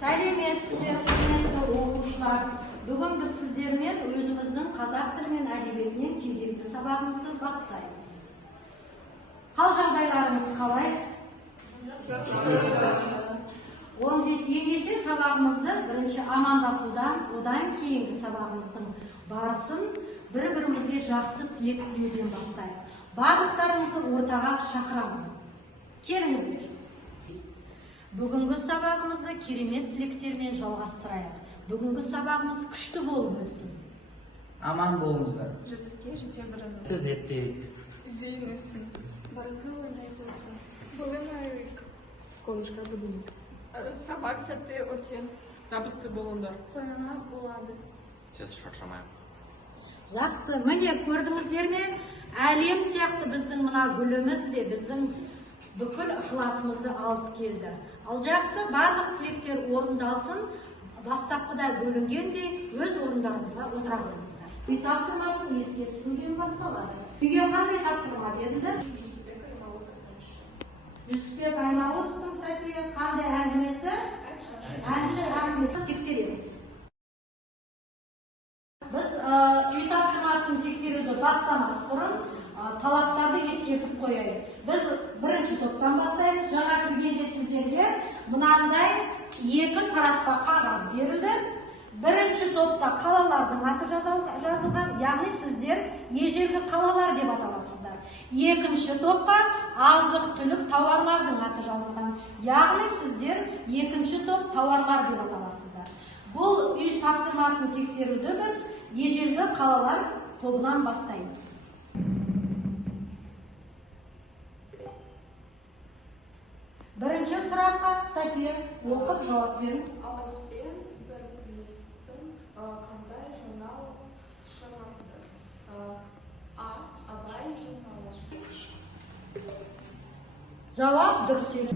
Сәлеметсіздер, құрметті оқушылар. Бүгін біз сіздермен өзіміздің қазақ тілі мен әдебиетінен кезекті сабағымызды бастаймыз. Қал жағдайларыңыз қалай? Ендеше сабағымызды бірінші амандасудан, одан кейінгі сабағымыздың барысын бір-бірімізге жақсы тілек тілеуден бастайық. Барлықтарыңызды ортаға шақырамын. Келіңіздер. Бүгінгі сабағымызды керемет тілектермен жалғастырайық. Бүгінгі сабағымыз күшті болып өтсін. Аман болыңыздар. Жетіске жете біріңіз. Зерттейік. Зейін өссін. Барыңғы ойнай болсын. Білім айырық. Қолышқа білінік. Сабақ сәтті өте. Табысты болыңдар. Қойына болады. Тез шаршамайық. Жақсы, міне көрдіңіздер ме? Әлем сияқты біздің мына гүліміз де біздің бүкіл ықыласымызды алып келді. Ал жақсы, барлық тілектер орындалсын, бастапқыда бөлінгендей өз орындарыңызға отыра қойыңыздар. Үй тапсырмасын еске түсіруден басталады. Үйге қандай тапсырма берілді? Жүсіпбек Аймауытовтың София қандай әңгімесі? Әнші әңгімесі тексереміз. Біз үй тапсырмасын тексеруді бастамас бұрын талаптарды ескертіп қояйық. Біз бірінші топтан бастаймыз. Жаңа келгенде сіздерге мынандай екі таратпа қағаз берілді. Бірінші топта қалалардың аты жазылған, яғни сіздер ежелгі қалалар деп аталасыздар. Екінші топқа азық-түлік тауарлардың аты жазылған, яғни сіздер екінші топ тауарлар деп аталасыздар. Бұл үй тапсырмасын тексеруді біз ежелгі қалалар тобынан бастаймыз. Бірінші сұраққа София оқып жауап беріңіз. Ауызбен бір күреспен қандай журнал шығарды? Абай журналы. Жауап дұрыс еді.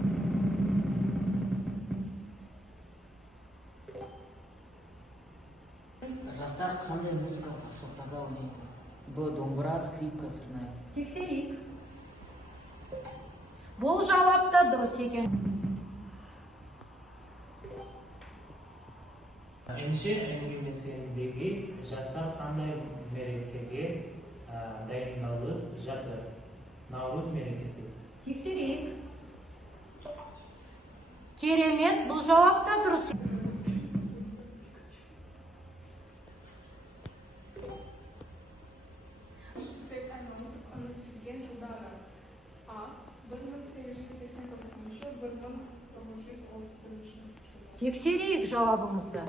Жастар қандай музыкалық аспаптарда ойнайды? Б. Домбыра, скрипка, сырнай. Тексерейік. Бұл жауапта дұрыс екен. Әнші әңгімесіндегі жастар қандай мерекеге дайындалып жатыр? Наурыз мерекесі. Тексерейік. Керемет, бұл жауапта дұрыс. Жүсіпбек Аймауытов өмір сүрген жылдары. А. 1889-1931. Тексерейік жауабыңызды.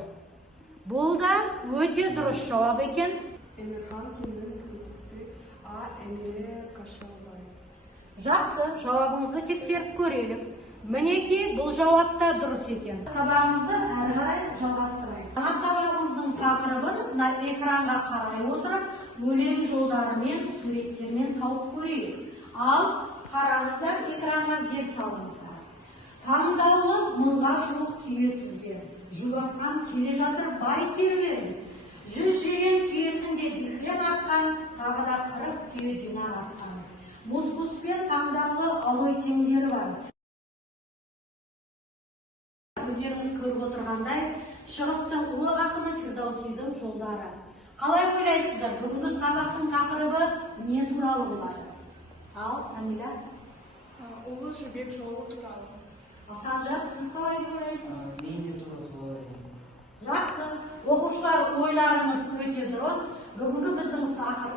Бұл да өте дұрыс жауап екен. Эмирхан Кемел күдікті. А. Эмире Қашаубаев. Жақсы, жауабыңызды тексеріп көрелік. Мінекей, бұл жауапта дұрыс екен. Сабағымызды әрі қарай жалғастырайық. Жаңа сабағымыздың тақырыбын мына экранға қарай отырып, өлең жолдарымен, суреттермен тауып көрейік. Ал қараңыздар, экранға зер салыңыздар. Таңдаулы мыңға жуық түйе тізбе, жуатқан келе жатыр бай керуен. 100 жеген түйесінде дихрем атқан, тағы да 40 түйе динар атқан. Мұз-бұспен таңдаулы алой теңдері бар. Өздеріңіз көріп отырғандай, шығыстың ұлы ақыны Фирдаусидің жолдары. Қалай ойлайсыздар, бүгінгі сабақтың тақырыбы не туралы болады? Ал, Камила? Ұлы жібек жолы туралы. Санжар, сіз қалай ойлайсыз? Мен де дұрыс ойлаймын. Жақсы, оқушылар ойларымыз өте дұрыс. Бүгінгі біздің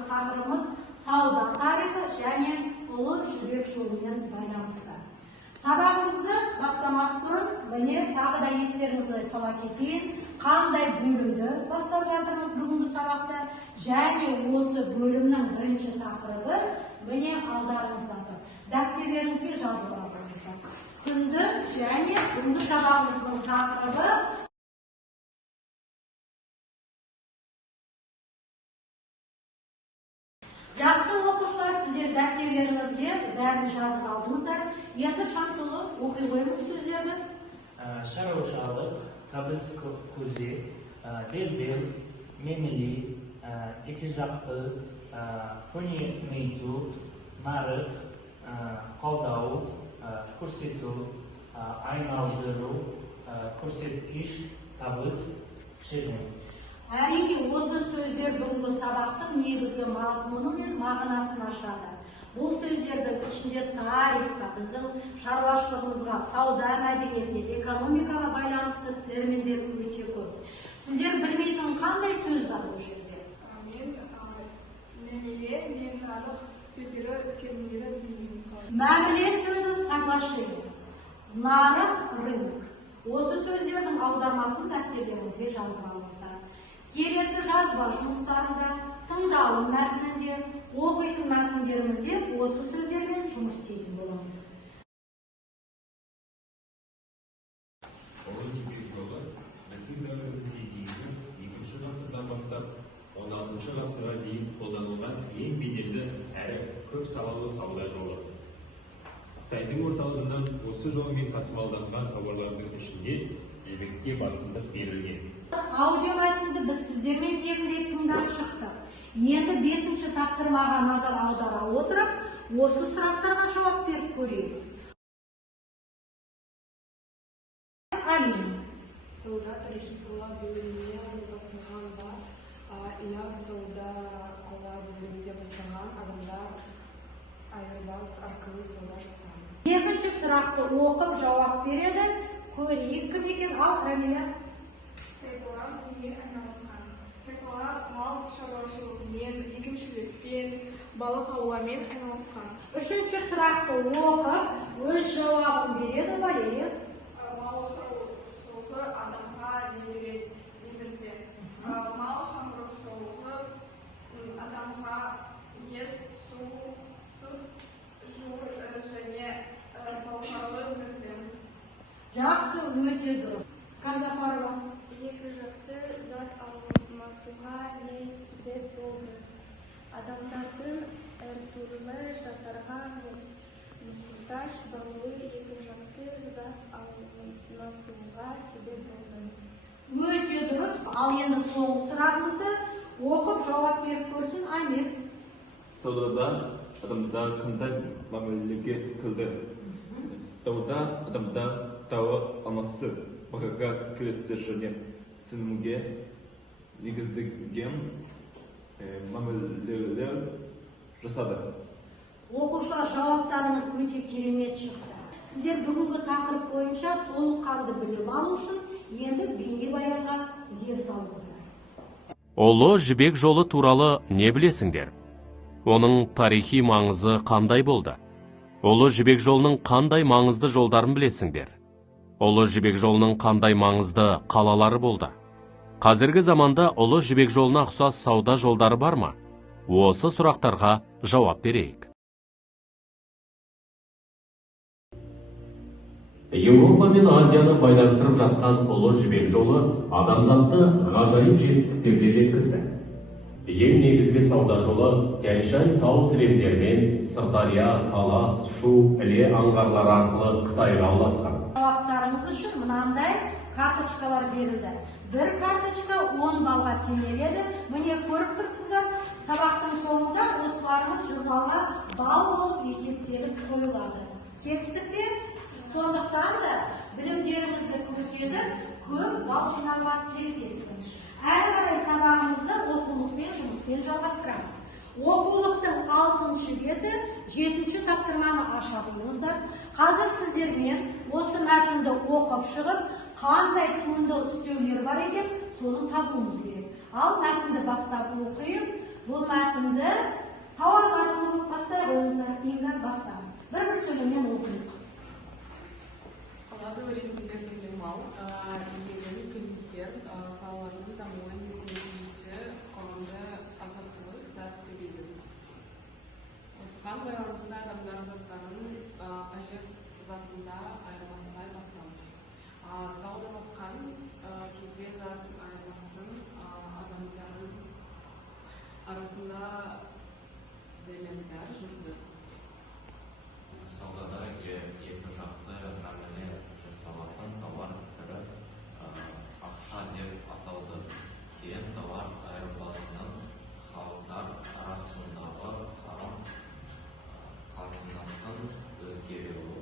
тақырыбымыз сауда тарихы және ұлы жібек жолымен байланысты. Сабағымызды бастамас бұрын, міне тағы да естеріңізге сала кетейін, қандай бөлімді бастап жатырмыз бүгінгі сабақта, және осы бөлімнің бірінші тақырыбы міне алдарыңызда тұр. Дәптерлеріңізге жазып алыңыздар. Күнді және бүгінгі сабағымыздың тақырыбы жақсы оқушылар, сіздер дәптерлеріңізге бәрін жазып алдыңыздар. Енді Шамсұлы оқи қойыңыз сөздерді. Шаруашылық, табыс көзі, белдем, мемели, екі жақты, көне-нету, нарық, қолдау, көрсету, айналдыру, көрсеткіш, табыс, шығын. Әрине, осы сөздер бүгінгі сабақтың негізгі мазмұны мен мағынасын ашады. Бұл сөздердің ішінде тарихқа, біздің шаруашылығымызға, сауда мәдениетіне, экономикаға байланысты терминдер өте көп. Сіздер білмейтін қандай сөз бар бұл жерде? Мәміле, нарық сөздері, терминдері білмеймін. Мәміле сөзі соглашение, нарық, рынок. Осы сөздердің аудармасын дәптерлеріңізге жазып алыңыздар. Келесі жазба жұмыстарында, тыңдалым мәтінінде, оқитын мәтіндерімізде осы сөздермен жұмыс істейтін боламыз. Ұлы жібек жолы біздің дәуірімізге дейінгі 2-ші ғасырдан бастап 16-шы ғасырға дейін қолданылған ең беделді әрі көп салалы сауда жолы. Қытайдың орталығынан осы жолмен тасымалданған тауарлардың ішінде жібекке басымдық берілген. Аудио мәтінді біз сіздермен егіле тыңдап шықтық. Енді 5-ші тапсырмаға назар аудара отырып, осы сұрақтарға жауап беріп көрейік. Алина. Сауда тарихи кола дәуіріне басталған бар. Иә, сауда кола дәуірінде басталған адамдар айырбас арқылы сауда жасаған. Екінші сұрақты оқып жауап береді. Көрейік кім екен? Ал, Рамиля. Тайпалар неге айналысқан? Тайпалар мал шаруашылығымен, егіншілікпен, балық аулаумен айналысқан. Үшінші сұрақты оқып, өз жауабын береді Валерия. Мал шаруашылығы адамға не берді? Мал шаруашылығы адамға ет, сүт, жүр және балқалы берді. Жақсы, өте дұрыс. Қазафарова. Екі жақты зат алмасуға не себеп болды? Адамдардың әртүрлі заттарға мұқтаж болуы екі жақты зат алмасуға себеп болды. Өте дұрыс. Ал енді соңғы сұрағымызды оқып жауап беріп көрсін Аймир. Саудада адамдар қандай мәмілеге кірді? Сауда адамда тауар алмасу, бағаға келісі және сенімге негізделген мәмілелер жасады. Оқушылар жауаптарыңыз өте керемет шықты. Сіздер бүгінгі тақырып бойынша толыққанды білім алу үшін енді бейнебаянға зер салыңыздар. Ұлы жібек жолы туралы не білесіңдер? Оның тарихи маңызы қандай болды? Ұлы жібек жолының қандай маңызды жолдарын білесіңдер? Ұлы жібек жолының қандай маңызды қалалары болды? Қазіргі заманда ұлы жібек жолына ұқсас сауда жолдары бар ма? Осы сұрақтарға жауап берейік. Еуропа мен Азияны байланыстырып жатқан ұлы жібек жолы адамзатты ғажайып жетістіктерге жеткізді. Ең негізгі сауда жолы Тянь-Шань тау сілемдерімен Сырдария, Талас, Шу, Іле аңғарлары арқылы Қытайға ұласқан. Жауаптарыңыз үшін мынандай карточкалар берілді. Бір карточка 10 балға теңеледі. Міне көріп тұрсыздар, сабақтың соңында осыларыңыз журналға бал болып есептеліп қойылады. Келістік пе? Сондықтан да білімдеріңізді көрсетіп, көп бал жинауға тілектеспін. Әрі қарай сабағымызды оқулықпен жұмыспен жалғастырамыз. Оқулықтың 6-шы беті 7-ші тапсырманы аша қойыңыздар. Қазір сіздермен осы мәтінді оқып шығып, қандай туынды істеулер бар екен, соны табуымыз керек. Ал мәтінді бастап оқиық. Бұл мәтінді тауарға толып бастай қойыңыздар. Енді бастаймыз. Бір сөйлеммен оқиық. Қалада өлеңдер мал, егемені клиенттер, салаларының дамуы нәтижесі қоғамда азаттылық зат көбейді. Осыған байланысты адамдар заттарын қажет затында айырбастай бастады. Саудаласқан кезде зат айырбастың адамдардың арасында дәлелдер жүрді. Саудада екі жақты мәміле жасалатын тауар түрі ақша деп аталды. Кейін тауар айырбасының халықтар арасындағы қарым-қатынастың өзгеруі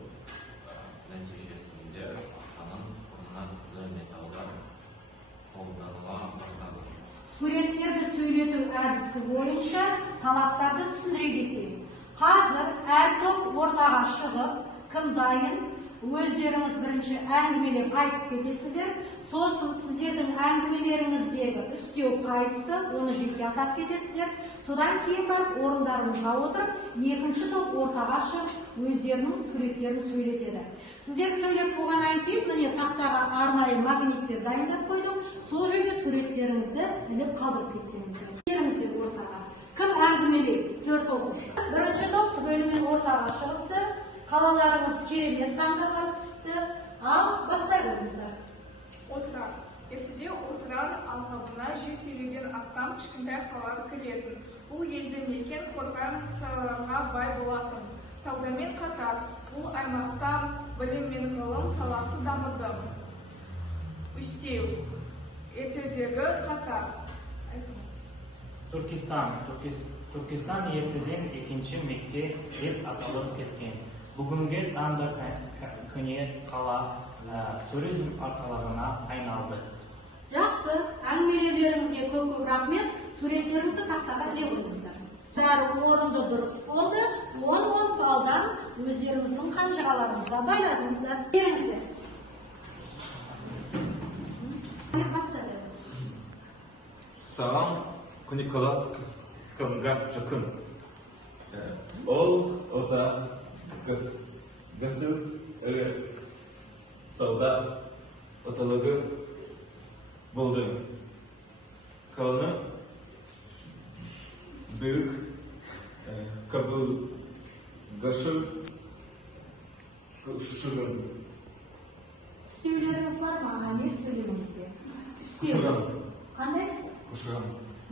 нәтижесінде ақшаның құнынан суреттерді сөйлету әдісі бойынша талаптарды түсіндіре кетейін. Қазір әр топ ортаға шығып, кім дайын, өздеріңіз бірінші әңгімелеп айтып кетесіздер. Сосын сіздердің әңгімелеріңіздегі үстеу қайсысы, оны жеке атап кетесіздер. Содан кейін барып орындарыңызға отырып, екінші топ ортаға шығып, өздерінің суреттерін сөйлетеді. Сіздер сөйлеп болғаннан кейін, міне тақтаға арнайы магниттер дайындап қойдым. Сол жерде суреттеріңізді іліп қалдырып кетсеңіздер. Жеріңіздер ортаға. Кім әңгімелейді? 4 оқушы. Бірінші топ түгелімен ортаға шығыпты. Қалаларыңыз керемет таңдарға түсіпті. Ал бастай қойыңыздар. Отырар. Ертеде отырар алқабына 100 миллионден астам кішкентай қалалар кіретін. Бұл елді мекен қорған салаларға бай болатын. Саудамен қатар, бұл аймақта білім мен ғылым саласы дамыды. Үстеу. Ертедегі қатар. Түркістан ертеден екінші Мекке деп аталып кеткен. Бүгінгі таңда көне қала туризм орталығына айналды. Жақсы, әңгімелеріңізге көп рахмет. Суреттеріңізді тақтаға іле қойыңыздар. Бәрі орынды дұрыс болды. 10 балдан өздеріңіздің қанжығаларыңызға байладыңыздар. Беріңіздер. Бастадыңыз. Саған көне қала кімге жақын. Ол ота гасыл сауда орталығы болды. Қаланы büyük kaburgası kuşurum. Üstüleriniz var mı? Hani söylemenize? Kuşurum. Hani? Kuşurum.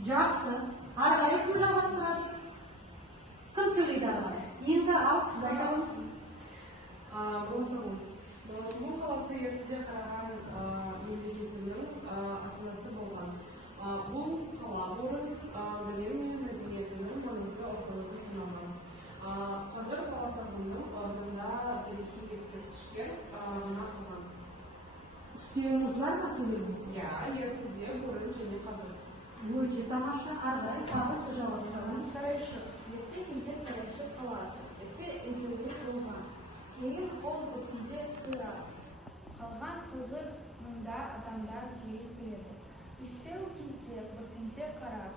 Жақсы. Ары қарай кім жалғастырады? Кім сөйлейді ары қарай? Енді ал, сіз айта қойыңыз. Баласағұн қаласы ертеде қараған мемлекетінің астанасы болған. Бұл қала бұрын білім мен мәдениетінің маңызды орталығы саналған. Қазір Баласағұнның орнында тарихи ескерткіштер ғана қалған. Үстеуіңіз бар ма сөйлемеңіз? Иә, ертеде бұрын және қазір. Өте тамаша, ары қарай тағы сіз жалғастырған. Сарайшық. Ертеде кезде Сарайшық қаласы. Өте үлгілі болған. Кейін ол біртінде қирап қалған. Қазір мұнда адамдар жиі келеді. Үстеу кезде біртінде қарап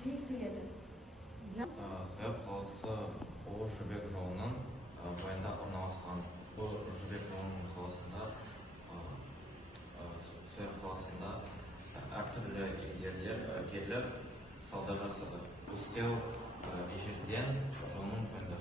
жиі келеді. Саяп қаласы Ұлы Жібек жолының бойында орналасқан. Бұл Жібек жолының қаласында Саяп қаласында әртүрлі елдерлер келіп сауда жасады. Үстеу ежелден жолының бойында.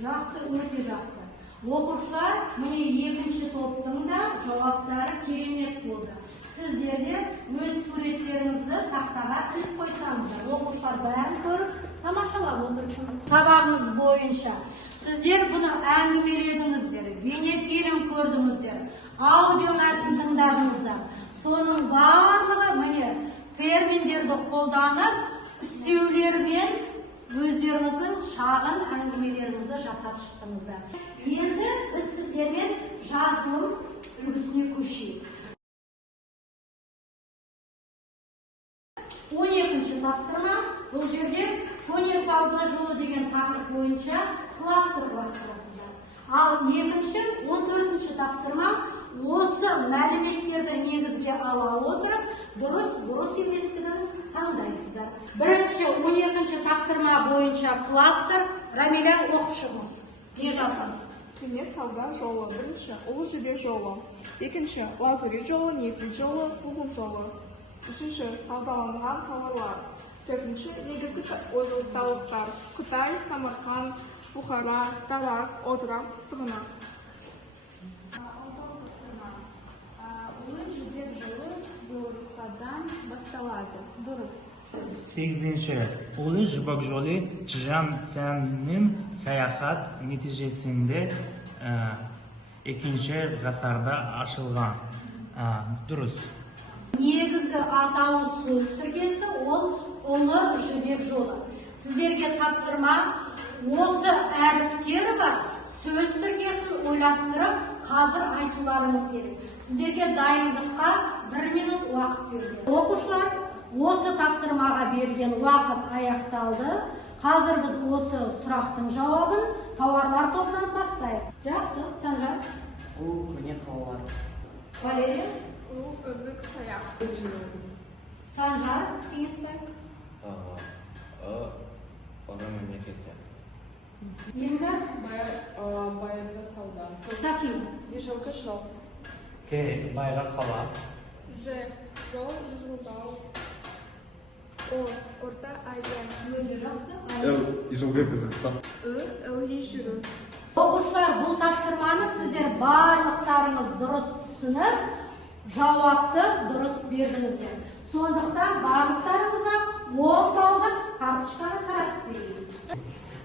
Жақсы, өте жақсы. Оқушылар, міне екінші топтың да жауаптары керемет болды. Сіздер де өз суреттеріңізді тақтаға іліп қойсаңыздар. Оқушылар бәрін көріп, тамашалап отырсын. Сабағымыз бойынша сіздер бұны әңгімеледіңіздер, бейнефильм көрдіңіздер, аудиомәтін тыңдадыңыздар. Соның барлығы міне терминдерді қолданып, үстеулермен өздеріңіздің шағын әңгімелеріңізді жасап шықтыңыздар. Енді біз сіздермен жазылым үлгісіне көшейік. 12-ші тапсырма, бұл жерде көне сауда жолы деген тақырып бойынша кластер құрастырасыздар. Ал екінші, 14-ші тапсырма, осы мәліметтерді негізге ала отырып, дұрыс еместігін таңдайсыздар. Бірінші, 12-ші тапсырма бойынша кластер, Рамиля оқушымыз. Не жасаңыз? Көне сауда жолы. Бірінші, Ұлы Жібек жолы. Екінші, Лазурит жолы, Нефрит жолы, Бұлғын жолы. Үшінші, саудаланған тауарлар. Төртінші, негізгі орталықтар. Қытай, Самарқан, Бұхара, Тараз, Отырар, Сығанақ. Ұлы Жібек жолы Еуропадан басталады. Дұрыс. 8-ші. Ұлы Жібек жолы Чжан Цянның саяхат нәтижесінде 2-ші ғасырда ашылған. Дұрыс. Негізгі атауы сөз тіркесі ол Ұлы Жібек жолы. Сіздерге тапсырма, осы әріптері бар сөз тіркесін ойластырып, қазір айтуларыңыз керек. Сіздерге дайындыққа 1 минут уақыт беріледі. Оқушылар, осы тапсырмаға берген уақыт аяқталды. Қазір біз осы сұрақтың жауабын тауарлар тобынан бастайық. Жақсы, Санжар. Ол көне қалалар. Валерия. Ол үгік саяқ. Санжар, кеңесбай. Ұры мемлекеттер. Енді Байырғы сауда. Сафи. Ежелгі жол. К. Байға қала. Ж. Жол, жылдау. О. Орта Азия. Өте жақсы. Ежелгі Қазақстан. Ылғи жүру. Оқушылар, бұл тапсырманы сіздер барлықтарыңыз дұрыс түсініп, жауапты дұрыс бердіңіздер. Сондықтан барлықтарыңызға 10 балдық карточканы таратып берейін.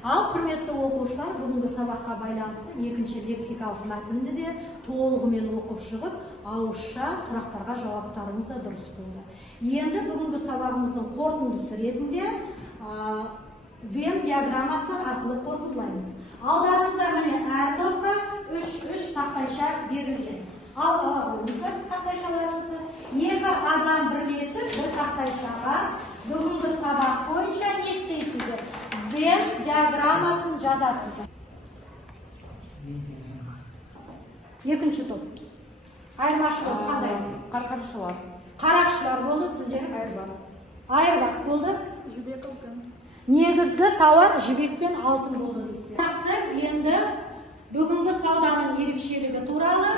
Ал құрметті оқушылар, бүгінгі сабаққа байланысты екінші лексикалық мәтінді де толығымен оқып шығып, ауызша сұрақтарға жауаптарыңыз да дұрыс болды. Енді бүгінгі сабағымыздың қорытындысы ретінде Вен диаграммасы арқылы қорытындылаймыз. Алдарыңызда міне әр топқа 3 тақтайша берілген. Алға қойыңыздар тақтайшаларыңызды. Екі адам бірлесіп бір тақтайшаға бүгінгі сабақ бойынша не істейсіздер? Вен диаграммасын жазасыздар. Екінші топ. Айырмашылық қандай? Қарқаршылар. Қарақшылар болды, сіздер Айырбас. айырбас болды. Жібек алтын. Негізгі тауар жібек пен алтын болды дейсіз. Жақсы, енді бүгінгі сауданың ерекшелігі туралы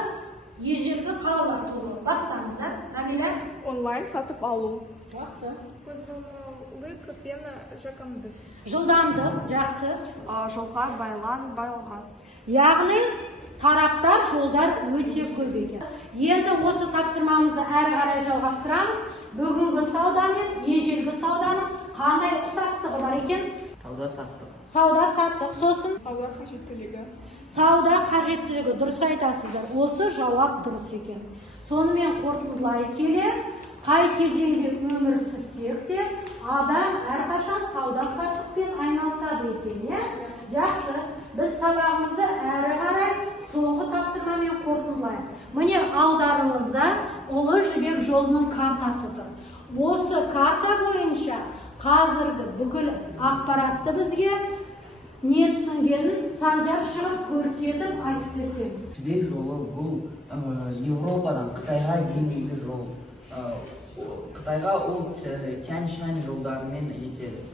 ежелгі қалалар туралы бастаңыздар. Нәбила. Онлайн сатып алу. Жақсы. Қозғалмалылық пен жақындық. Жылдамдық, жақсы. Жолға байлаған. Яғни тараптар, жолдар өте көп екен. Енді осы тапсырмамызды әрі қарай жалғастырамыз. Бүгінгі сауда мен ежелгі сауданың қандай ұқсастығы бар екен? Сауда саттық. Сауда саттық, сосын Сауда қажеттілігі. сауда қажеттілігі, дұрыс айтасыздар. Осы жауап дұрыс екен. Сонымен қорытындылай келе, қай кезеңде өмір сүрсек те, адам әрқашан сауда саттықпен айналысады екен. Жақсы, біз сабағымызды әрі қарай соңғы тапсырмамен қорытындылайық. Міне алдарыңызда Ұлы Жібек жолының картасы тұр. Осы карта бойынша қазіргі бүкіл ақпаратты бізге не түсінгенін Санжар шығып көрсетіп айтып берсеңіз. Жібек жолы бұл Европадан Қытайға дейінгі жол. Қытайға ол Тянь-Шань жолдарымен жетеді.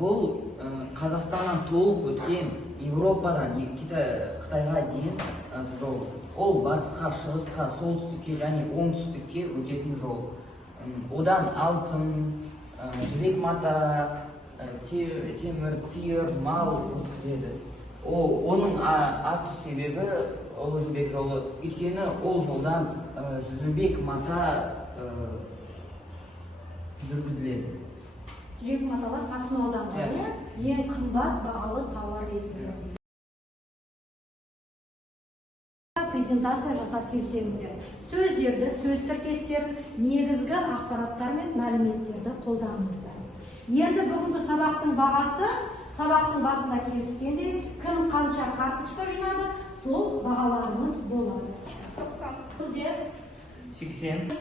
Бұл Қазақстаннан толық өткен Европадан Қытайға дейін жол. Ол батысқа, шығысқа, солтүстікке және оңтүстікке өтетін жол. Одан алтын, жібек мата, темір, сиыр, мал өткізеді. Оның аты себебі Ұлы Жібек жолы. Өйткені ол жолдан жібек мата жүргізіледі. Жібек маталар тасымалданған, ең қымбат бағалы тауар ретінде. Презентация жасап келсеңіздер, сөздерді, сөз тіркестерін, негізгі ақпараттар мен мәліметтерді қолданыңыздар. Енді бүгінгі сабақтың бағасы, сабақтың басында келіскендей, кім қанша карточка жинады, сол бағаларымыз болады. 90. Сіздер 80.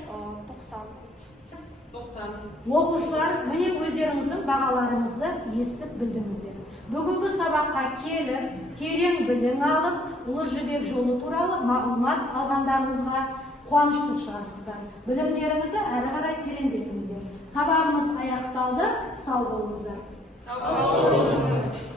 90. оқушылар, міне өздеріңіздің бағаларыңызды естіп білдіңіздер. Бүгінгі сабаққа келіп, терең білім алып, Ұлы Жібек жолы туралы мағлұмат алғандарыңызға қуанышты шығарсыздар. Білімдеріңізді әрі қарай тереңдетіңіздер. Сабағымыз аяқталды, сау болыңыздар. Сау болыңыздар.